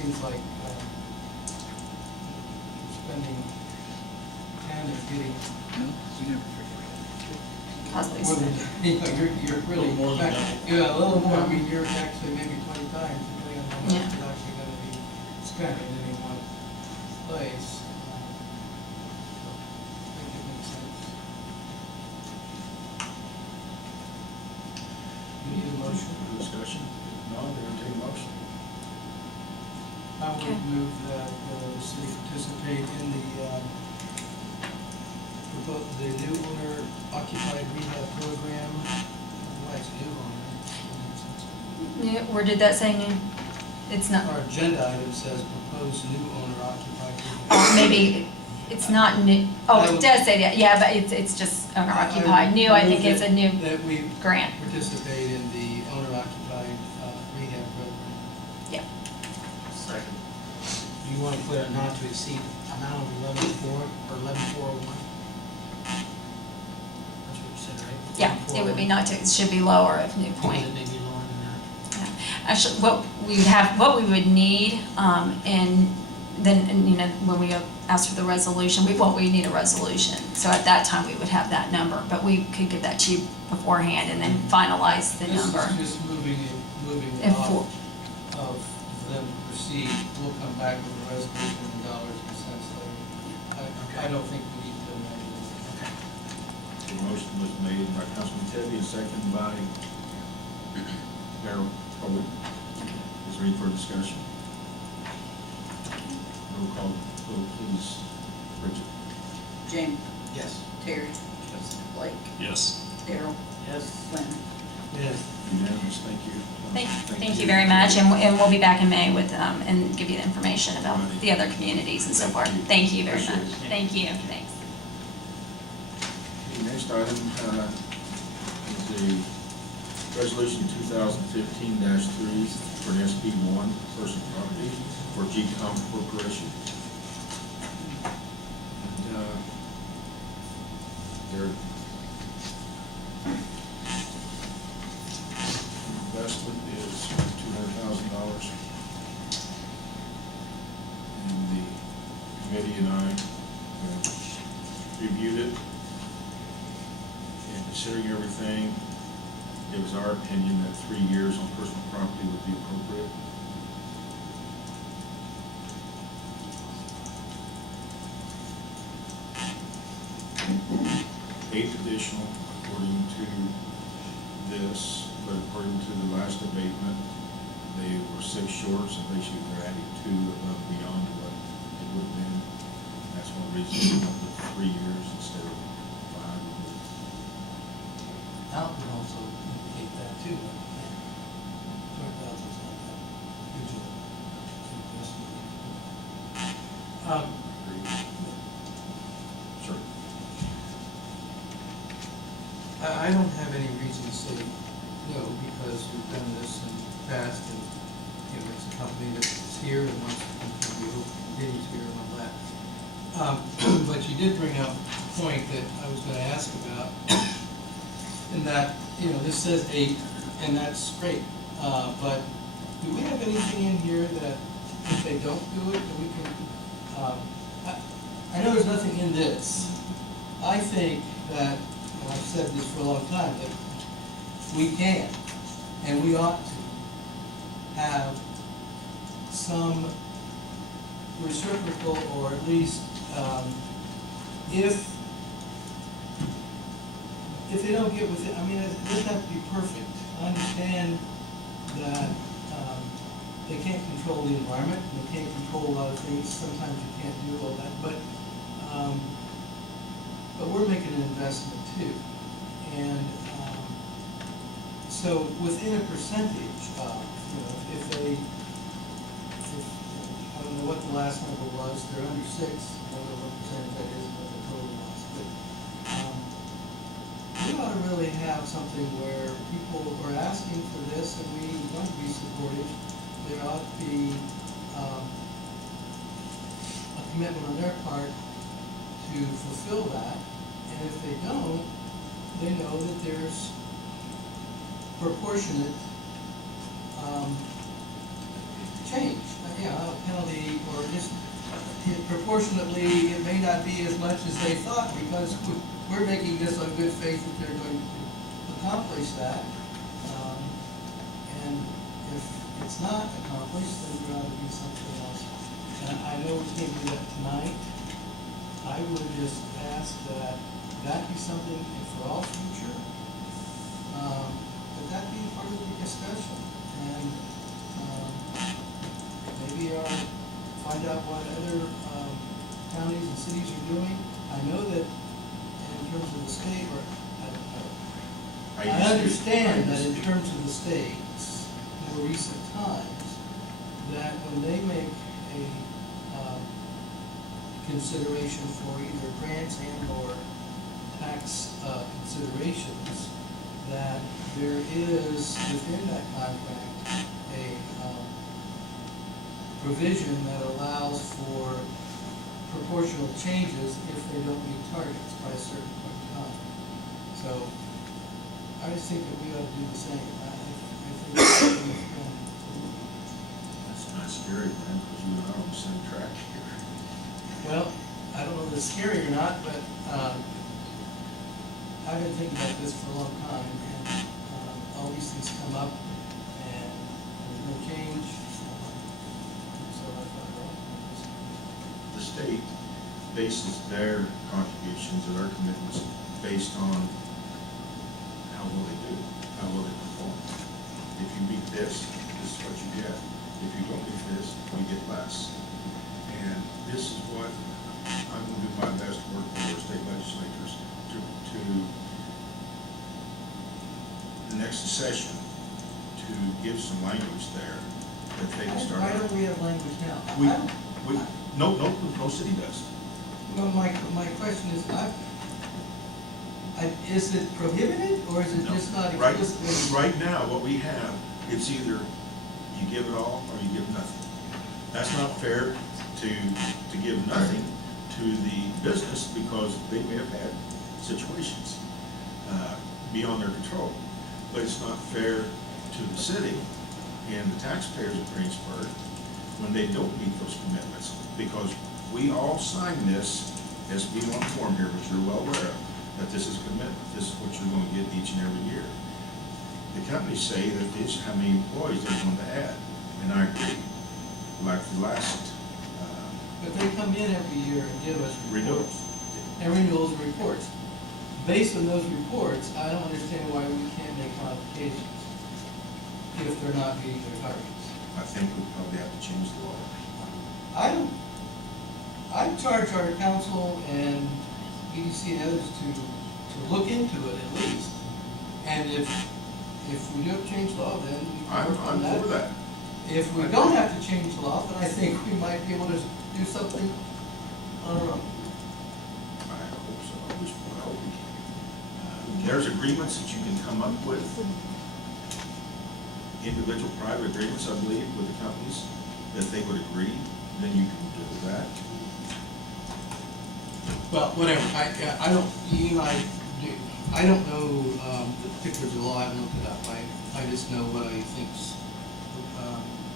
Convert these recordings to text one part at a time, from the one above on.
seems like spending 10 and getting No, we never forget. Possibly. more than, you're really, A little more than double. yeah, a little more. I mean, you're actually maybe 20 times, depending on how much Yeah. is actually going to be spent in any one place. So, I think it makes sense. You need a motion? Discussion? No, they're gonna take a motion. I Okay. would move that the city participate in the new owner occupied rehab program. Why it's new owner? New, where did that say new? It's not, Our agenda item says proposed new owner occupied rehab. oh, maybe it's not new. Oh, it does say that, yeah, but it's just owner occupied. New, I think it's a new That we grant. participate in the owner occupied rehab program. Yeah. Second. Do you want to put a not to exceed amount of 11,400 or 11,401? That's what you said, right? Yeah, it would be not to, it should be lower if New Point. It may be lower than that. Yeah. Actually, what we would need, and then, and, you know, when we ask for the resolution, we need a resolution. So at that time, we would have that number, but we could get that to you beforehand and then finalize the number. This is just moving it And off of them to proceed. We'll come back with a resolution in dollars and cents later. I don't think we need to amend it. Okay. The motion was made by Councilman Teddy and seconded by Harold Colby. Is there any further discussion? Roll call, vote please. Bridget? James, Yes. Terry, Yes. Blake, Yes. Darrell, Yes. Lynn. Yes. Unanimous, thank you. Thank you very much, and we'll be back in May with, and give you the information about the other communities and so Thank forth. you. Thank you very Appreciate much. it. Thank you, thanks. The next item is a resolution 2015-3 for an SB1 personal property for GECOM Corporation. And their investment is $200,000. And the committee and I reviewed it. And considering everything, it was our opinion that 3 years on personal property would be appropriate. Eight additional according to this, but according to the last abatement, they were 6 short, so basically they're adding 2 above and beyond what it would have been. That's one reason we went with 3 years instead of 5. Al can also indicate that too. 200,000 is not that huge of an investment. Sure. I don't have any reason to say no, because we've done this in the past, and, you know, it's a company that's here and wants to continue, continues here and all that. But you did bring up a point that I was gonna ask about, in that, you know, this says 8, and that's great, but do we have anything in here that if they don't do it, that we can, I know there's nothing in this. I think that, and I've said this for a long time, that we can, and we ought to have some reciprocal, or at least, if they don't get with it, I mean, it doesn't have to be perfect. I understand that they can't control the environment, and they can't control a lot of things, sometimes you can't do all that, but we're making an investment too. And so within a percentage of, you know, if they, I don't know what the last number was, they're under 6, I don't know what percentage that is, what the total was, but we ought to really have something where people are asking for this and we want to be supportive. There ought to be a commitment on their part to fulfill that, and if they don't, they know that there's proportionate change. yeah, a penalty, or just proportionately, it may not be as much as they thought, because we're making this on good faith that they're going to accomplish that. And if it's not accomplished, then there ought to be something else. And I know we can't do that tonight. I would just ask that that be something for all future, that be part of the discussion. And maybe find out what other counties and cities are doing. I know that in terms of the state, or I understand that in terms of the states, more recent times, that when they make a consideration for either grants and or tax considerations, that there is within that contract a provision that allows for proportional changes if they don't meet targets by a certain point in time. So I just think that we ought to do the same. I think That's not scary, man, because you and I are on the same track here. well, I don't know if it's scary or not, but I've been thinking about this for a long time, and all these things come up, and there's no change. So I thought, well, The state bases their contributions or their commitments based on how well they do, how well they perform. If you meet this is what you get. If you don't meet this, you get less. And this is what I'm going to do my best to work with our state legislators to the next session to give some language there that they can start. why don't we have language now? No city does. Well, my question is, is it prohibited, or is it No. just not Right, explicitly? right now, what we have, it's either you give it all or you give nothing. That's not fair to give nothing to the business, because they may have had situations beyond their control. But it's not fair to the city and the taxpayers of Greensburg when they don't meet those commitments, because we all sign this SB1 form here, which you're well aware of, that this is a commitment, this is what you're going to get each and every year. The companies say that this is how many employees they're going to add, and I agree. Like the last But they come in every year and give us renewals. reports. And renewals and reports. Based on those reports, I don't understand why we can't make modifications if they're not meeting their targets. I think we probably have to change the law. I'd charge our council and EDC and others to look into it at least. And if we do have to change the law, then we can work on I'm for that. If we don't have to change the law, then I think we might be able to do something on our own. I hope so. I wish, I hope we can. There's agreements that you can come up with, individual private agreements, I believe, with the companies, that they would agree, then you can do that. Well, whatever, I don't, you and I do, I don't know, the particulars of the law, I haven't looked it up, I just know what I think's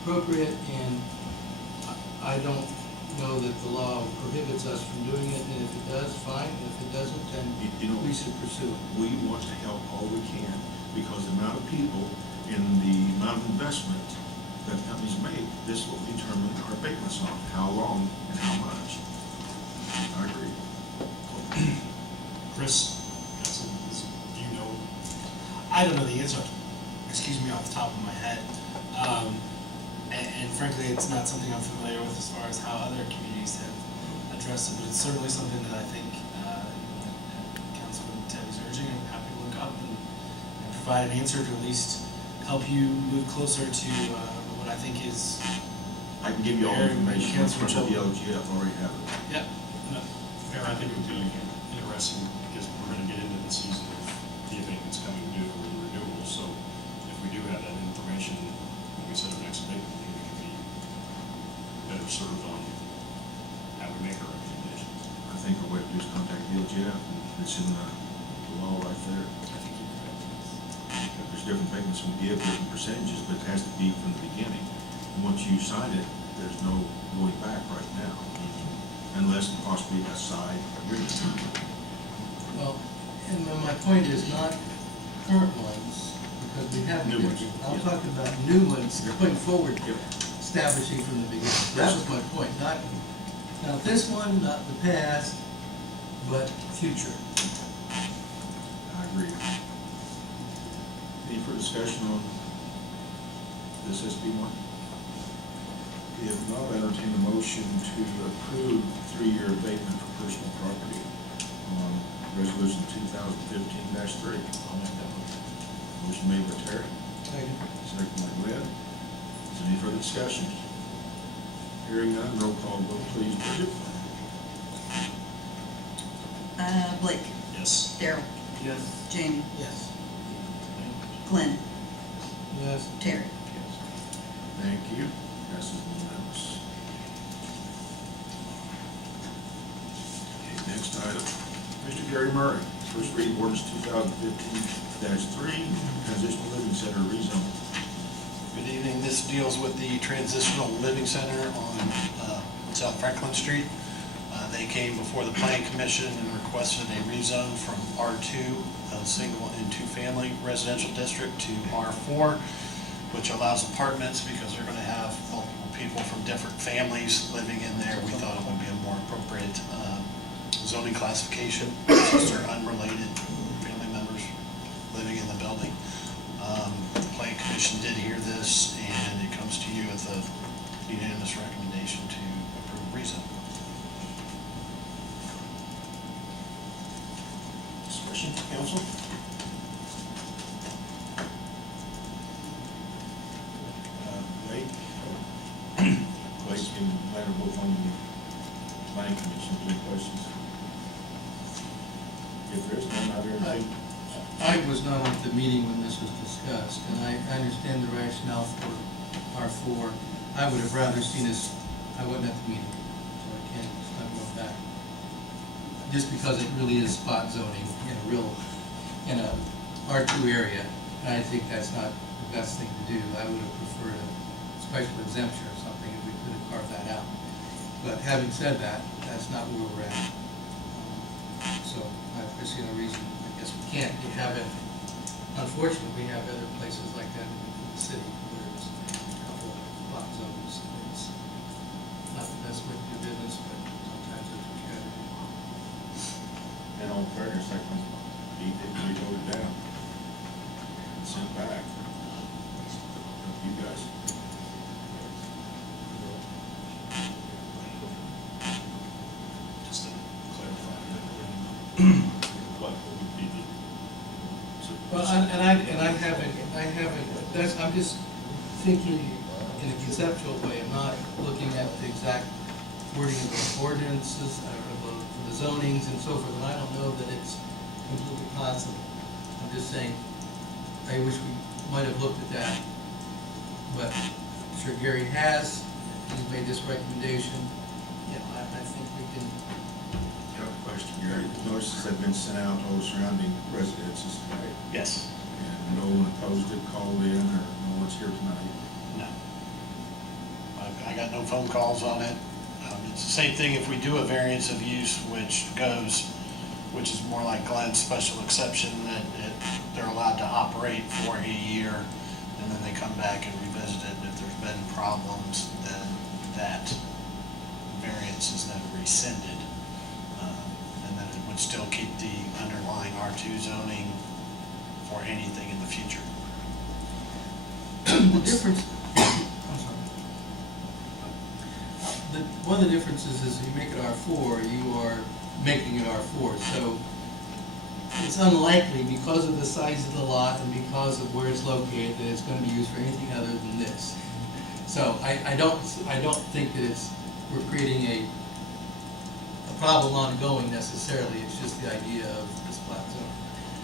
appropriate, and I don't know that the law prohibits us from doing it, and if it does, fine, and if it doesn't, then You know, we should pursue it. we want to help all we can, because the amount of people and the amount of investment that companies make, this will determine our abatements on how long and how much. I agree. Chris, do you know? I don't know the answer, excuse me, off the top of my head. And frankly, it's not something I'm familiar with as far as how other communities have addressed it, but it's certainly something that I think Councilman Tabby's urging. I'm happy to look up and provide an answer to at least help you move closer to what I think is. I can give you all the information in front of the LGF, already have it. Yep. Mayor, I think it would be interesting, because we're gonna get into the season of the abatements coming due and renewals, so if we do have that information, when we set our next abatement, I think we can be better served on how we make our recommendations. I think our way to do is contact the LGF, and it's in the law right there. I think you're correct. There's different payments we give, different percentages, but it has to be from the beginning. And once you sign it, there's no going back right now, unless possibly a side agreement. Well, and my point is not current ones, because we have. New ones, I'm yeah. talking about new ones going forward, Yep. establishing from the beginning. That was my point, not this one, not the past, but future. I agree. Any further discussion on this SB one? If not, I entertain a motion to approve 3-year abatement for personal property on resolution 2015-3. I'll make that motion. Motion made by Terry, Second. second by Glenn. Is there any further discussion? Hearing none, roll call vote, please, Bridget. Blake, Yes. Daryl, Yes. Jamie, Yes. Glenn, Yes. Terry. Thank you. Passes unanimous. Okay, next item. Mr. Gary Murray, first reading ordinance 2015-3, transitional living center rezone. Good evening. This deals with the Transitional Living Center on South Franklin Street. They came before the Planning Commission and requested a rezone from R2, a single and two-family residential district, to R4, which allows apartments because they're going to have multiple people from different families living in there. We thought it would be a more appropriate zoning classification since they're unrelated family members living in the building. The Planning Commission did hear this, and it comes to you with a unanimous recommendation to approve rezone. Discussion, council? Blake? Blake's been later both on the planning commission. Any questions? If there's none, I'll entertain. I was not at the meeting when this was discussed, and I understand the rationale for R4. I would have rather seen us, I wasn't at the meeting, so I can't talk about that. Just because it really is spot zoning in a R2 area, and I think that's not the best thing to do. I would have preferred a special exemption or something if we could have carved that out. But having said that, that's not where we're at. So I see no reason, I guess we can't. We have it, unfortunately, we have other places like that in the city where there's a couple of spot zones. It's not the best way to do business, but sometimes that's what you gotta do. In all fairness, I think he voted down and sent back. You guys. Just to clarify, what would be the? Well, I'm just thinking in a conceptual way. I'm not looking at the exact wording of the ordinances, or the zonings and so forth, and I don't know that it's completely possible. I'm just saying, I wish we might have looked at that, but I'm sure Gary has, he's made this recommendation. You know, I think we can. Got a question, Gary. Notices have been sent out to all the surrounding residences, right? Yes. And no one opposed it, called in, or no one's here tonight? No. I got no phone calls on it. It's the same thing if we do a variance of use, which is more like Glenn's special exception, that they're allowed to operate for a year, and then they come back and revisit it. If there's been problems, then that variance is then rescinded. And then it would still keep the underlying R2 zoning for anything in the future. The difference, I'm sorry. One of the differences is if you make it R4, you are making it R4. So it's unlikely, because of the size of the lot and because of where it's located, that it's going to be used for anything other than this. So I don't think that we're creating a problem ongoing necessarily. It's just the idea of this spot zone.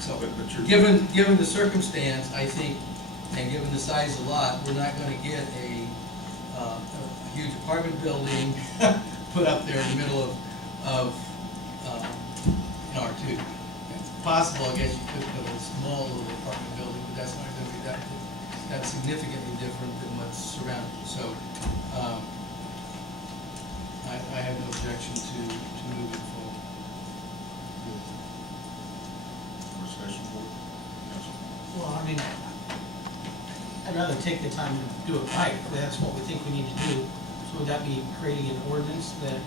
So But you're- given the circumstance, I think, and given the size of the lot, we're not going to get a huge apartment building put up there in the middle of R2. It's possible, I guess, you could put a small little apartment building, but that's not going to be that significantly different than what's surrounding. So I have no objection to moving forward. More discussion, board? Council? Well, I mean, I'd rather take the time to do it right, if that's what we think we need to do. So would that be creating an ordinance that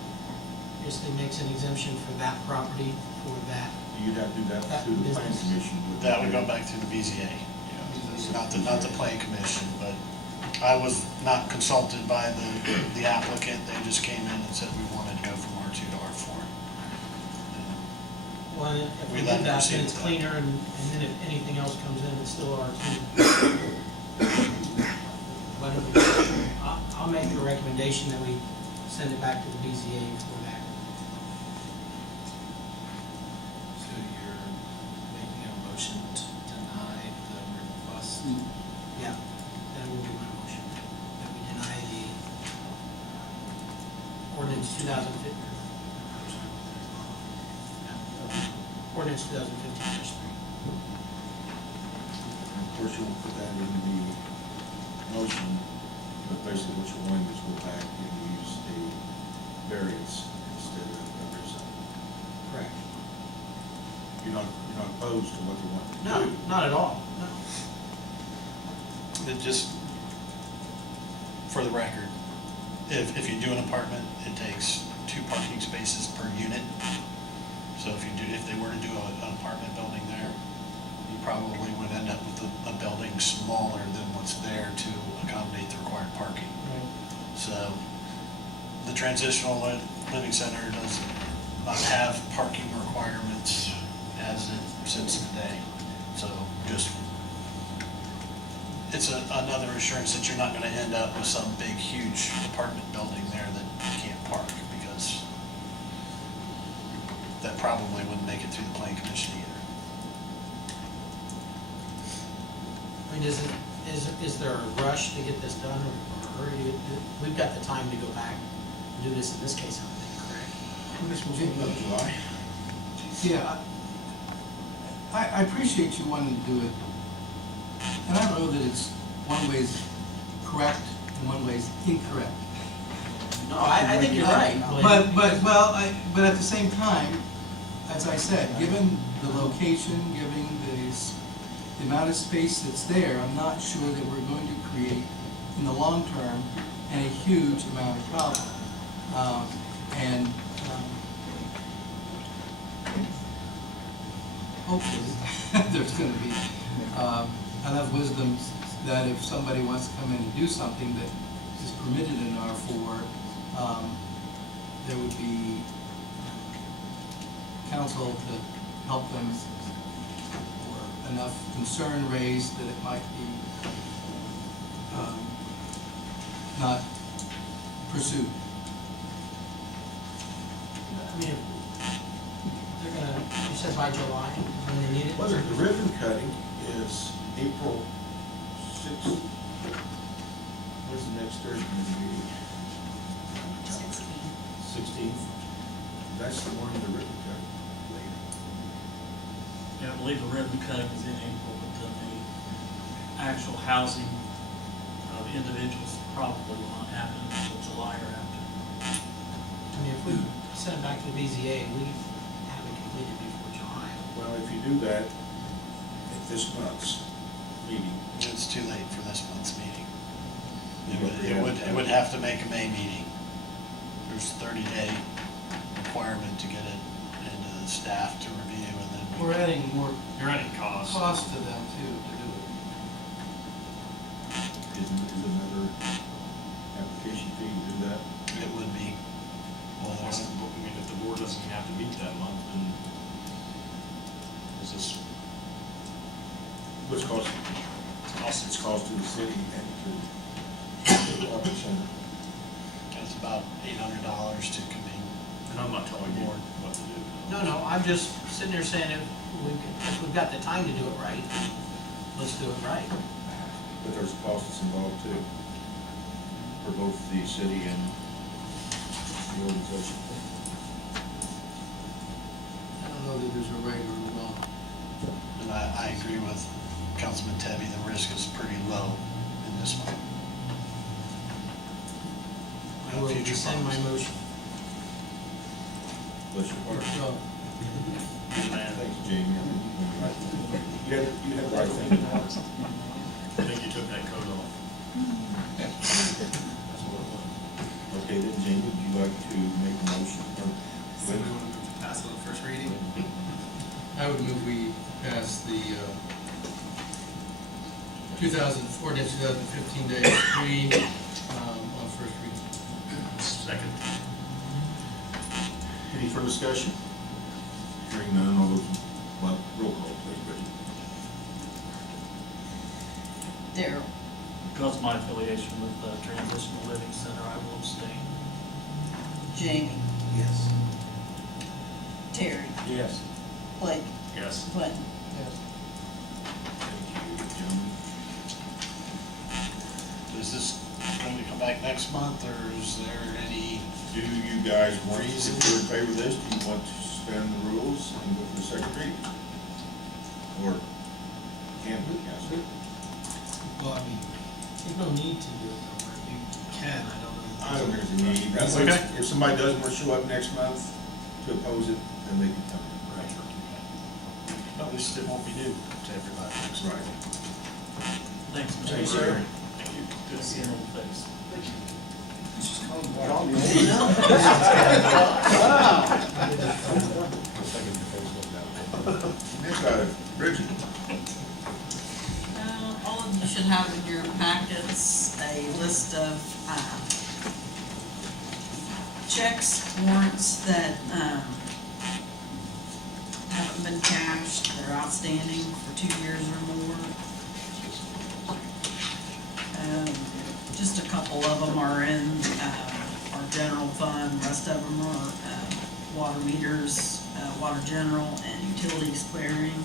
basically makes an exemption for that property, for that? You'd have to do that That through the planning business. commission. That would go back to the BZA, you know, not the plan commission, but I was not consulted by the applicant. They just came in and said we wanted to go from R2 to R4. Well, if we We do let them that, see then it's that. cleaner, and then if anything else comes in, it's still R2. But I'll make a recommendation that we send it back to the BZA for that. So you're making a motion to deny the request? Yeah, that will be my motion, that we deny the ordinance 2015. Ordinance 2015-3. Of course, you'll put that in the motion, but basically what you're wanting is go back and use a variance instead of a rezone. Correct. You're not opposed to what they want to do. No, not at all, no. It just, for the record, if you do an apartment, it takes 2 parking spaces per unit. So if they were to do an apartment building there, you probably would end up with a building smaller than what's there to accommodate the required parking. So the transitional living center does not have parking requirements as it sits today. So just, it's another assurance that you're not gonna end up with some big, huge apartment building there that you can't park, because that probably wouldn't make it through the planning commission either. I mean, is there a rush to get this done, or hurry? We've got the time to go back and do this in this case, I think, correct? This was in July. Yeah, I appreciate you wanting to do it, and I don't know that it's one way is correct and one way is incorrect. No, I think you're right. Glenn. But at the same time, as I said, given the location, given the amount of space that's there, I'm not sure that we're going to create, in the long term, any huge amount of problem. Hopefully, there's gonna be enough wisdom that if somebody wants to come in and do something that is permitted in R4, there would be counsel to help them, or enough concern raised that it might be not pursued. I mean, they're gonna, you said by July, when they need it? Well, the ribbon cutting is April 6th. What's the next Thursday meeting? 16th. That's the morning of the ribbon cutting. Yeah, I believe the ribbon cutting is in April, but then the actual housing of individuals probably will not happen until July or after. I mean, if we send it back to the BZA, we have it completed before July. Well, if you do that at this month's meeting, It's too late for this month's meeting. It would have to make a May meeting. There's a 30-day requirement to get it into the staff to review, and then We're adding more You're adding costs. cost to them too, to do it. is another application fee to do that. it would be. Well, I mean, if the board doesn't have to meet that month, then is this What's cost? cost? It's cost to the city and to the Walker Center. It's about $800 to convene. And I'm not telling you what to do. No, I'm just sitting there saying if we've got the time to do it right, let's do it right. But there's costs involved too, for both the city and the organization. I don't know that there's a right or a wrong. And I agree with Councilman Tebby, the risk is pretty low in this one. I will Future rescind my problems. motion. Bless your heart. Well, Thanks, Jamie. I think you had the right thing. I think you took that coat off. Okay, then Jamie, would you like to make a motion? So we want to pass it on first reading? I would move we pass the ordinance 2015-3 on first reading. Second. Any further discussion? Hearing none, all those, well, roll call, please, Bridget. Daryl, Because of my affiliation with the Transitional Living Center, I will abstain. Jamie, Yes. Terry, Yes. Blake, Yes. Glenn. Yes. Thank you, gentlemen. Is this going to come back next month, or is there any? Do you guys want, if you're in favor of this, do you want to suspend the rules and go for the second reading? Or can we cancel it? Well, I mean, there's no need to do it, though, you can, I don't know. I don't think there's a need. That's Okay. like, if somebody doesn't want to show up next month to oppose it, then they can come. At least it won't be new to everybody. Right. Thanks, Thank Mr. you, Chair. sir. Good to see an old face. Next item, Bridget. All of you should have in your packets a list of checks, warrants that haven't been cashed, that are outstanding for 2 years or more. Just a couple of them are in our general fund, rest of them are water meters, water general, and utilities clearing.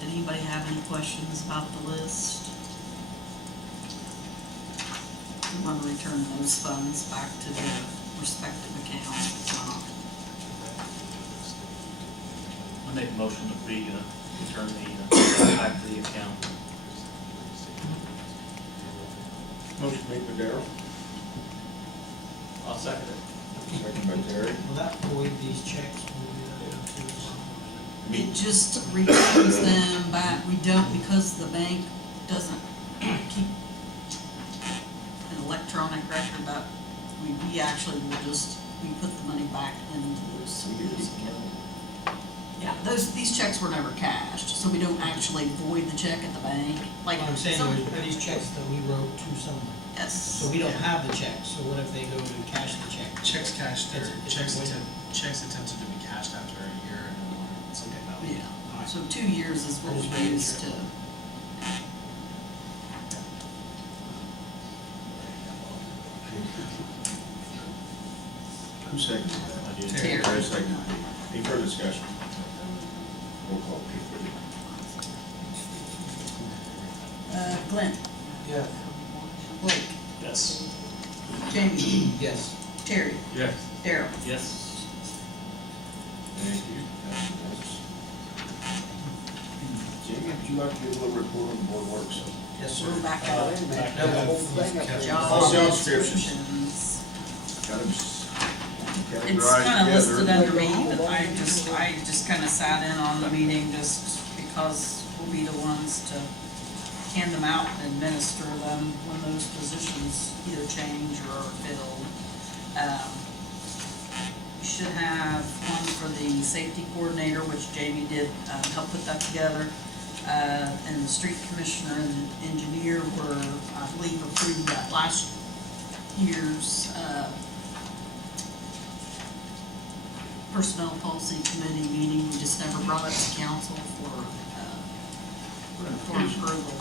Did anybody have any questions about the list? We want to return those funds back to their respective accounts. I make a motion that we return the back to the account. Motion made by Darrell, I'll second it. second by Terry. Will that void these checks? Will we do that too? Me. It just returns them back. We don't, because the bank doesn't keep an electronic record, but we actually will just, we put the money back into those. Yeah, these checks were never cashed, so we don't actually void the check at the bank. Like, What I'm saying some- are these checks that we wrote to someone, yes. so we don't have the checks, so what if they go to cash the check? Checks cashed, or It's checks void. attempted to be cashed after a year or something like that. Yeah, so 2 years is what Just we making used sure. to. Who seconded that? I did. Terry. Terry seconded. Any further discussion? Roll call, please, Bridget. Glenn, Yeah. Blake, Yes. Jamie, Yes. Terry, Yes. Daryl. Yes. Thank you. That passes. Jamie, would you like to give a little report on the board works? Yes, sir. We're back No, up. the whole thing. Oh, Job job descriptions. descriptions. Got them It's categorized kind of listed together. under me, but I just kind of sat in on the meeting just because we'll be the ones to hand them out and administer them when those positions either change or are filled. You should have one for the safety coordinator, which Jamie did help put that together. And the street commissioner and the engineer were, I believe, approved at last year's personnel policy committee meeting. We just never brought it to council for approval.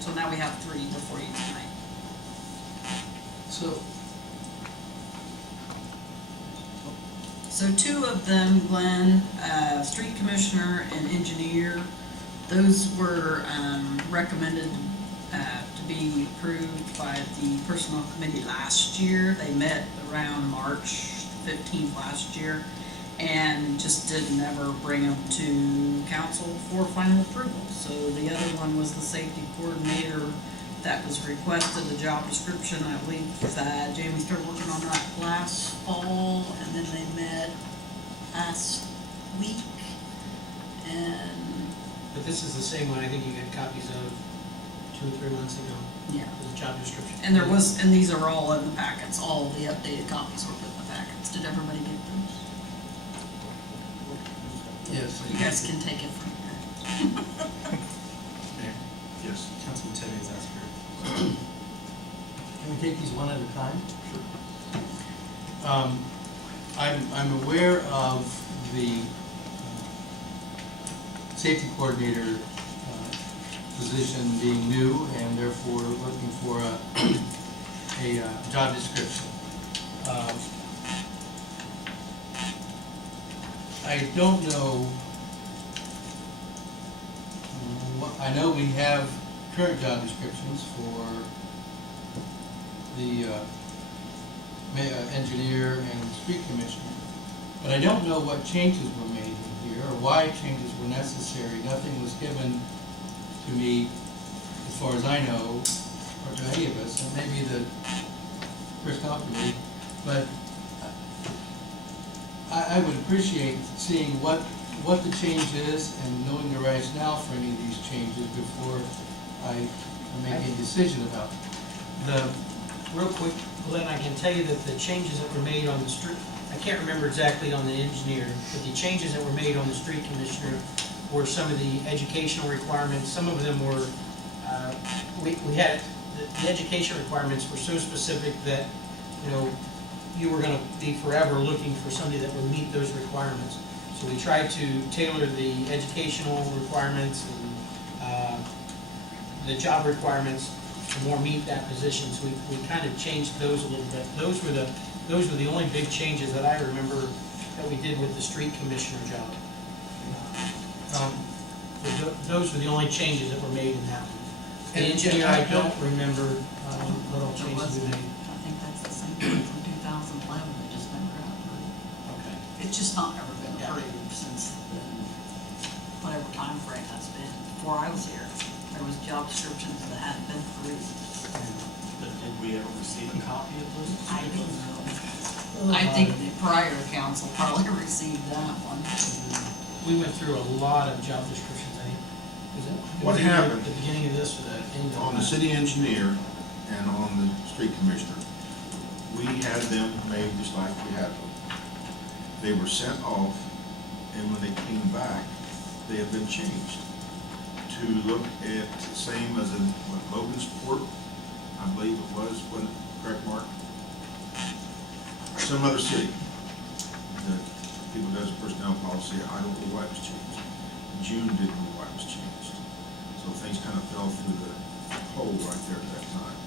So now we have 3 before you tonight. So 2 of them, Glenn, street commissioner and engineer, those were recommended to be approved by the personnel committee last year. They met around March 15th last year and just didn't ever bring them to council for final approval. So the other one was the safety coordinator, that was requested, the job description, I believe, Jamie started working on that last fall, and then they met last week, and, But this is the same one I think you got copies of 2 or 3 months ago, yeah. the job description. And these are all in the packets, all the updated copies were put in the packets. Did everybody get those? Yes. You guys can take it from here. Yes. Councilman Teddy's asked for. Can we take these one at a time? Sure. I'm aware of the safety coordinator position being new and therefore looking for a job description. I don't know, I know we have current job descriptions for the engineer and street commissioner, but I don't know what changes were made in here or why changes were necessary. Nothing was given to me, as far as I know, or to any of us, and maybe the personnel committee, but I would appreciate seeing what the change is and knowing the rationale for any of these changes before I make a decision about them. Real quick, Glenn, I can tell you that the changes that were made on the street, I can't remember exactly on the engineer, but the changes that were made on the street commissioner were some of the educational requirements. Some of them were, we had, the education requirements were so specific that, you know, you were gonna be forever looking for somebody that would meet those requirements. So we tried to tailor the educational requirements and the job requirements to more meet that position. So we kind of changed those a little bit. Those were the only big changes that I remember that we did with the street commissioner job. Those were the only changes that were made in that one. The And engineer, I I don't remember what all There changes we wasn't, made. I think that's the same thing from 2011, it just never got approved. Okay. It's just not ever been Yeah. approved since the, whatever time frame that's been. Before I was here, there was job descriptions that hadn't been approved. But did we ever receive a copy of those? I don't know. I think the prior council probably received that one. We went through a lot of job descriptions, I think. Was it? What happened? At the beginning of this or the end of On the that? city engineer and on the street commissioner, we had them made just like we had them. They were sent off, and when they came back, they have been changed to look at the same as in what, Logansport, I believe it was, correct, Mark? Some other city that people does personnel policy, I don't know why it was changed. June didn't know why it was changed. So things kind of fell through the hole right there at that time.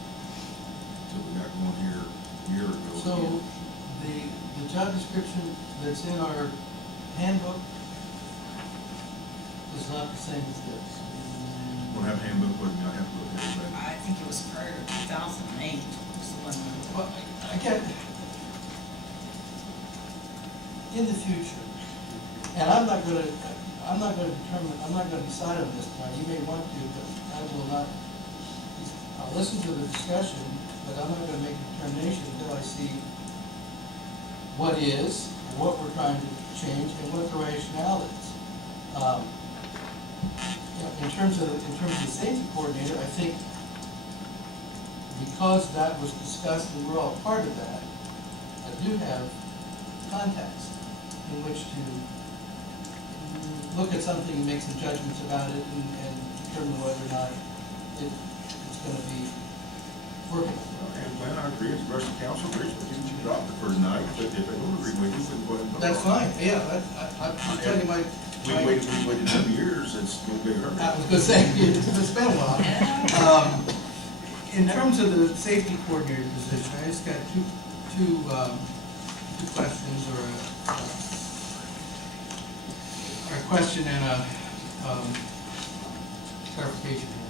So we got one here a year ago. So, again. the job description that's in our handbook is not the same as this. Don't have a handbook with me, I have to look at it, I think it was prior to 2008, was the one. Well, I can't, in the future, and I'm not gonna decide on this tonight, you may want to, but I will not, I'll listen to the discussion, but I'm not gonna make a determination until I see what is, what we're trying to change, and what the rationale is. You know, in terms of the safety coordinator, I think because that was discussed and we're all part of that, I do have context in which to look at something and make some judgments about it and determine whether or not it's gonna be workable. And when I agree, it's the rest of the council agrees with you, you dropped it for tonight, but if they don't agree with you, then go ahead and vote. That's fine, yeah, I'm telling you We waited 2 years, it's no big hurry. I was gonna say, it's been a while. In terms of the safety coordinator position, I just got two questions or a question and a clarification here.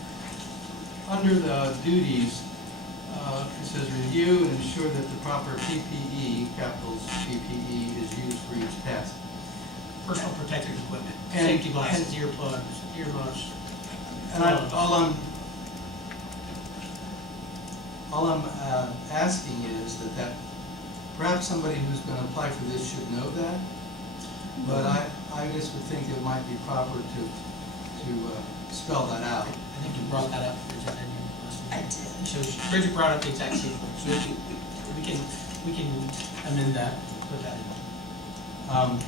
Under the duties, it says review and ensure that the proper PPE, capitals PPE, is used for each task. Personal protective equipment, And- safety glasses, earplugs, earmuffs. And all I'm all I'm asking is that perhaps somebody who's gonna apply for this should know that, but I just would think it might be proper to spell that out. I think you brought that up, Bridget, didn't you, last week? I did. So Bridget brought up the exact same thing, so we can amend that, put that in.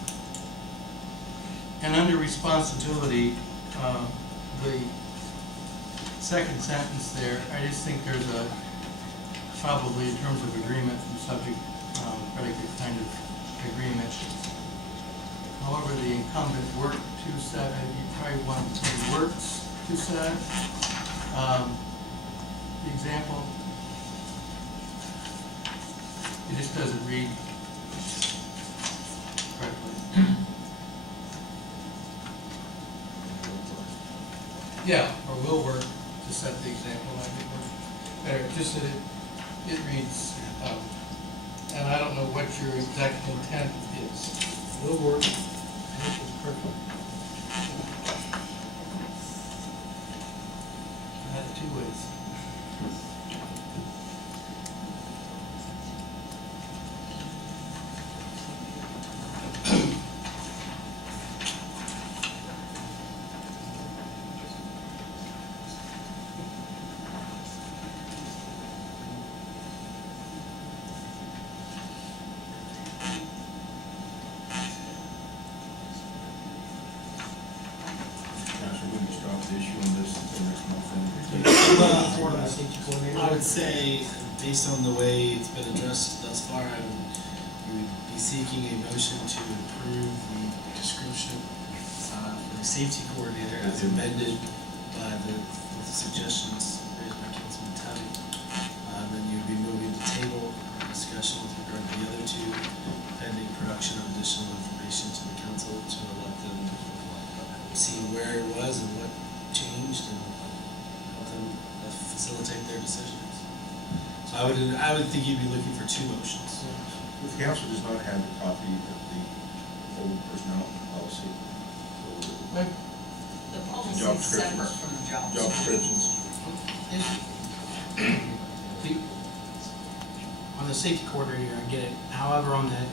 And under responsibility, the second sentence there, I just think there's probably in terms of agreement and subject, predicate kind of agreement. However, the incumbent worked to set, you probably want to say works to set. The example, it just doesn't read correctly. Yeah, or will work to set the example, I think works better, just that it reads, and I don't know what your exact intent is. Will work, I think it's perfect. I had it two ways. I would say, based on the way it's been addressed thus far, we would be seeking a motion to approve the description for the safety coordinator as amended by with the suggestions raised by Councilman Tubby. Then you'd be moving to table discussion with regard to the other two, pending production of additional information to the council to let them see where it was and what changed and help them facilitate their decisions. So I would think you'd be looking for two motions. The council does not have a copy of the old personnel policy. The policy Job is separate descriptions. from the job Job description. descriptions. On the safety coordinator, I get it, however, on the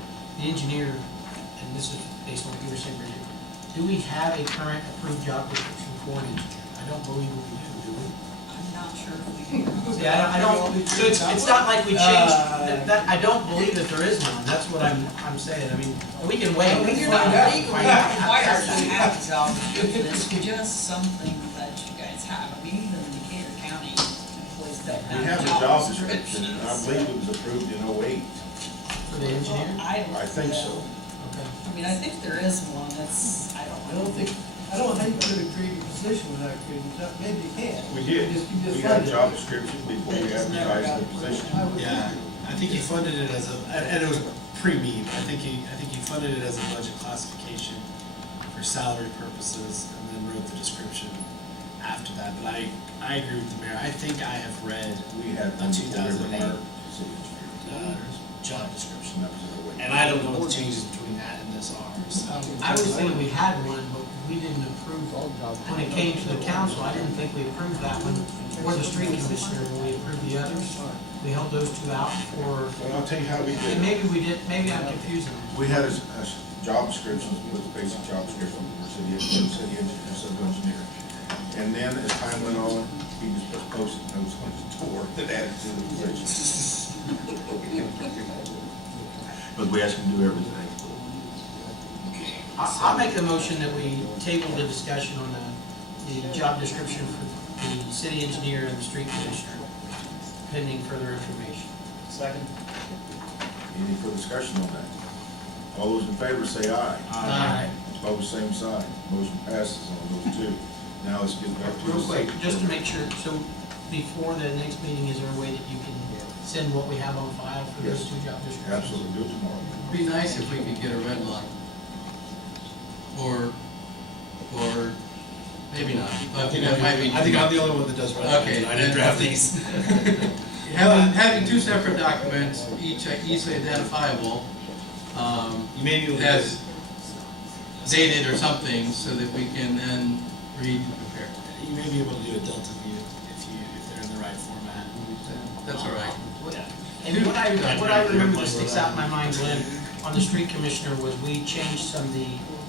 engineer, and this is based on what you were saying, Bridget, do we have a current approved job description for an engineer? I don't believe we do we? I'm not sure if we do. See, I don't, so it's not like we changed, I don't believe that there is one, that's what I'm saying, I mean, we can wait. You're not legally required to have a job description, it's just something that you guys have. I mean, even Decatur County employees don't We have have a job description, and I descriptions. believe it was approved in '08. For the engineer? I think so. Okay. I mean, I think there is one, it's, I don't know. I don't think you could have created a position without creating a job, maybe you can. We did. We had a job description before we advertised the position. Yeah, I think he funded it as and it was pre-me, but I think he funded it as a budget classification for salary purposes, and then wrote the description after that. But I agree with the mayor. I think I have read We had the one before we 2008 were city engineer. job description, That was in '08. and I don't know what the changes between that and this are. So. I was thinking we had one, but we didn't approve, when it came to the council, I didn't think we approved that one, or the street commissioner, when we approved the others. We held those two out for, Well, I'll tell you how we did and it. maybe we did, maybe I'm confusing them. We had a job description, with a basic job description for city engineer, civil engineer. And then as time went on, he just put post-it notes on his door that added to the position. But we asked him to do everything. I'll make the motion that we table the discussion on the job description for the city engineer and the street commissioner, pending further information. Second. Any further discussion on that? All those in favor say aye. Aye. Opposed, same sign. Motion passes on those two. Now let's get back to the Real quick, safety. just to make sure, so before the next meeting, is there a way that you can send what we have on file for those Yes. two job descriptions? Absolutely, do it tomorrow. It'd be nice if we could get a red line. Or maybe not. Okay, that might be. I think I'm the only one that does right. Okay, I didn't draft these. Having two separate documents, each easily identifiable, You may be able to. as dated or something, so that we can then read and compare. You may be able to do a delta view if if they're in the right format. That's all right. And what I remember that sticks out in my mind, Glenn, on the street commissioner was we changed some of the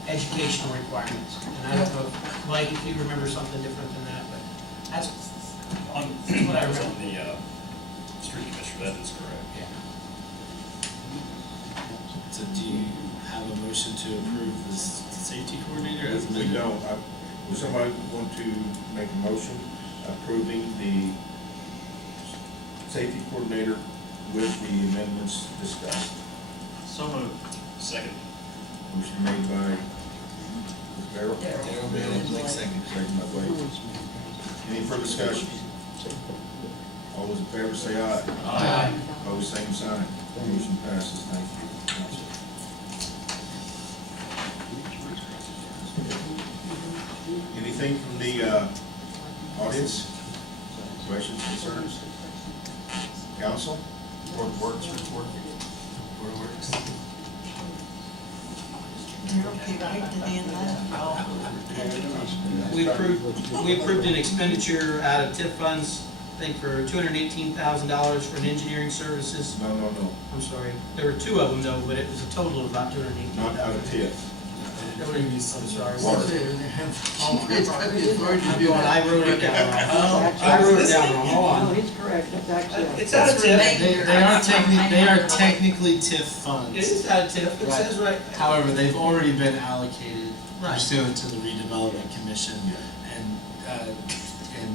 educational requirements. And I don't know, Mike, if you remember something different than that, but that's what I remember. On the street commissioner, that is correct. Yeah. So do you have a motion to approve this safety coordinator as We amended? don't. Would somebody want to make a motion approving the safety coordinator with the amendments discussed? So moved. Second. Motion made by Ms. Darrell. Darrell made it, Blake second. Second by Blake. Any further discussion? All those in favor say aye. Aye. Opposed, same sign. Motion passes. Thank you, Council. Anything from the audience? Questions, concerns? Council? Board works report. Board works. We approved an expenditure out of TIF funds, I think for $218,000 for an engineering services. No. I'm sorry, there were two of them though, but it was a total of about $218,000. Not out of TIF. I'm sorry. Water. I wrote it down wrong. I wrote it down wrong, hold No, on. he's correct, it's actually. It's out of TIF. They are technically TIF funds. It is out of TIF, it says right. However, they've already been allocated Right. pursuant to the redevelopment commission, and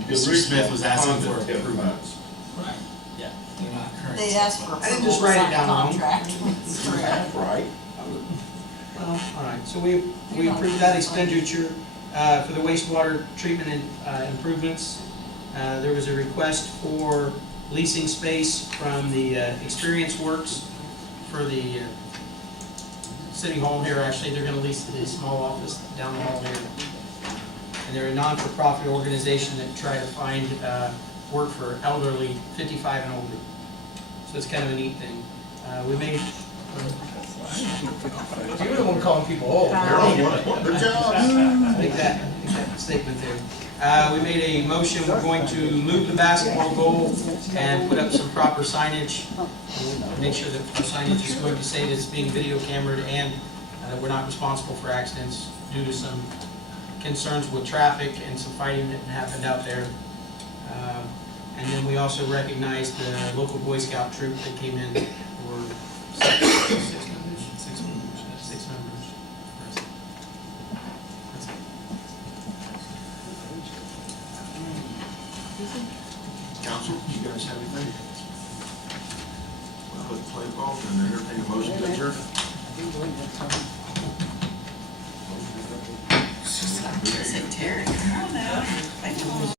The Mr. Smith was asking for original TIF approval. funds. Right. Yeah, they're not current. They asked for I didn't approval just to write it sign down wrong. contract. Correct. Right? Well, all right, so we approved that expenditure for the wastewater treatment and improvements. There was a request for leasing space from the Experience Works for the City Hall here. Actually, they're gonna lease the small office down the hall here. And they're a non-for-profit organization that try to find work for elderly 55 and older. So it's kind of a neat thing. We made... You're the one calling people old. Good job. Make that statement there. We made a motion, we're going to move the basketball goal and put up some proper signage. Make sure that our signage is going to say that it's being video cameraed and that we're not responsible for accidents due to some concerns with traffic and some fighting that happened out there. And then we also recognized the local Boy Scout troop that came in for six members. Council, you guys have anything? Well, let's play ball and entertain a motion to adjourn.